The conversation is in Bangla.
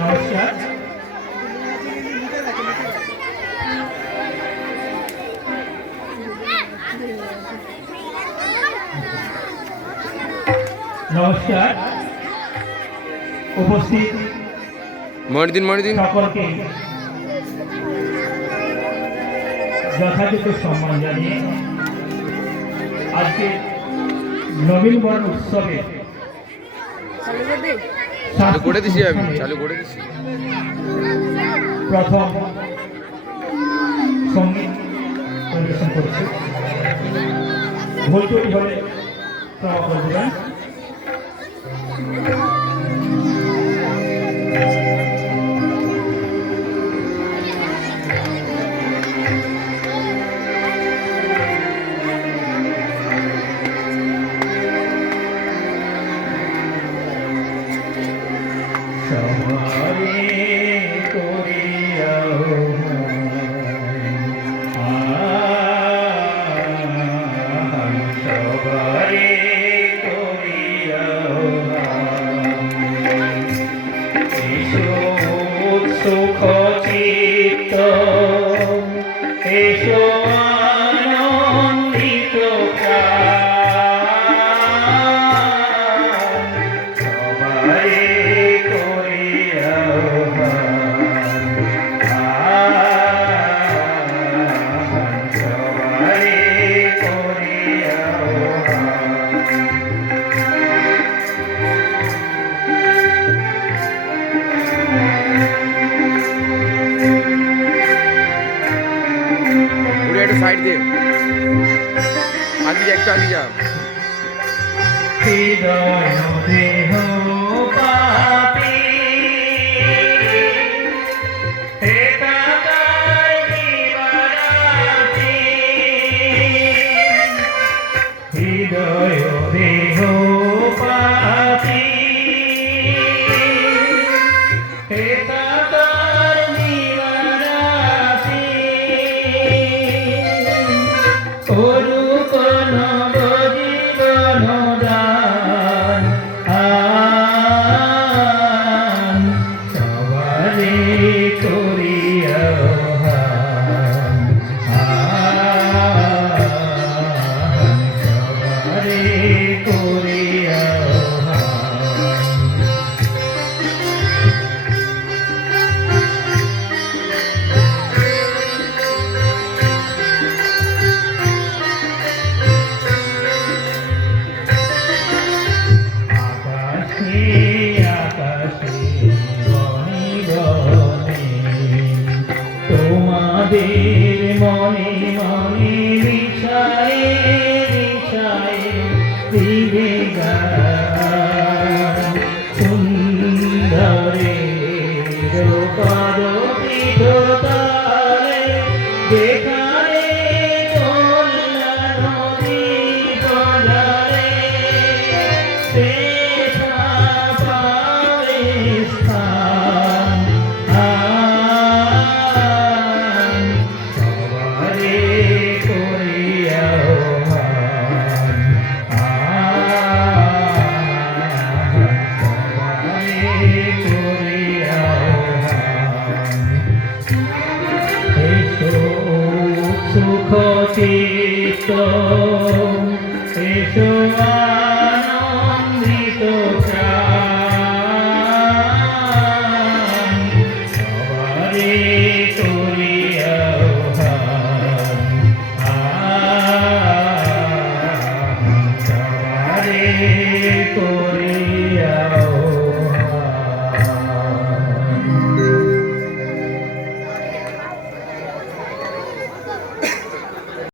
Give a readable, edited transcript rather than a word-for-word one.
নমস্কার। নমস্কার, উপস্থিত মর্দিন সকলকে যথাযথ সম্মান জানিয়ে আজকে নবীন বরণ উৎসবে চালু করে দিছি প্রথম সঙ্গীত পরিবেশন করছে। ভুল ত্রুটি হলে ক্ষমা করে দেবেন। সুখ চিত্ত এসো আনন্দিত সবাই করিয়া সবাই করিয়া সাইড দিয়ে আগে একটু আগে যা। হৃদয় দেহ পাপী একাকার নিবারাতি, হৃদয় দেহ পাপী একাকার নিবারাতি, অরূপ নব জীবন দান আন সবারে করিয়া সবারে করিয়া তোমাদের মনে মনে বিষয়ে বিষয়ে দিবে গান সুন্দরে পদ পীঠতলে যেখানে কল্যাণ নদী বজারে দেখা পাবে স্থান সবারে করিয়া সবারে করিয়া এসো সুখ চিত্ত এসো